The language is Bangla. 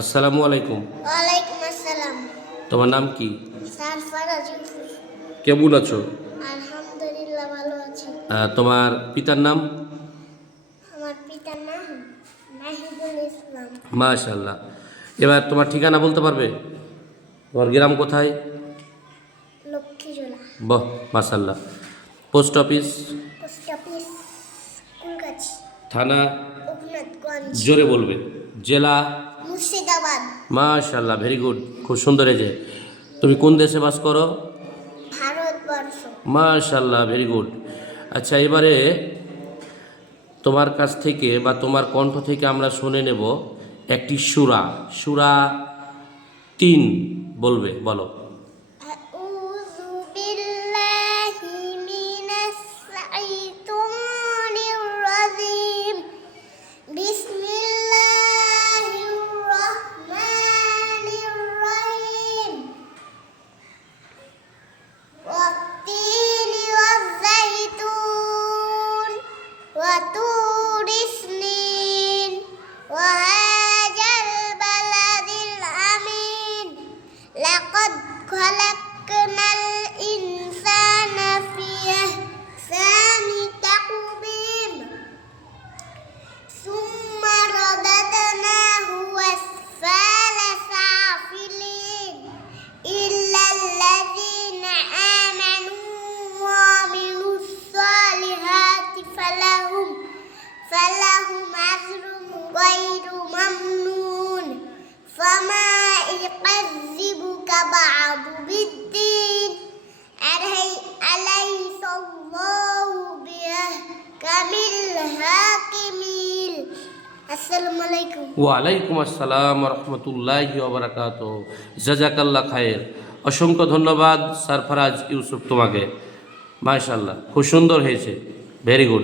আসসালামু আলাইকুম। ওয়ালাইকুম আসসালাম। তোমার নাম কি? কেমন আছো? আলহামদুলিল্লাহ ভালো আছি। তোমার পিতার নাম? আমার পিতার নাম নাহিদুল ইসলাম। মাশাল্লাহ এবার তোমার ঠিকানা বলতে পারবে? তোমার গ্রাম কোথায়? লক্ষ্মীজোলা বাহ মাশাল্লাহ post office? Post office Kulgachhi. থানা? জোরে বলবে। জেলা? মুর্শিদাবাদ। মাশাল্লাহ ভেরি গুড খুব সুন্দর এজে তুমি কোন দেশে বাস করো? ভারতবর্ষ। মাশাল্লাহ ভেরি গুড আচ্ছা এবারে তোমার কাছ থেকে বা তোমার কণ্ঠ থেকে আমরা শুনে নেব একটি সুরা। সুরা তিন বলবে বলো। يكذبك بعد بالدين ألي- أليس الله بأحكم الحاكمين السلام عليكم ওয়ালাইকুম আসসালাম রহমতুল্লাহ ওবরাকাত জাজাকাল্লা খায়ের অসংখ্য ধন্যবাদ সারফারাজ ইউসুফ তোমাকে মাশাল্লাহ খুব সুন্দর হয়েছে ভেরি গুড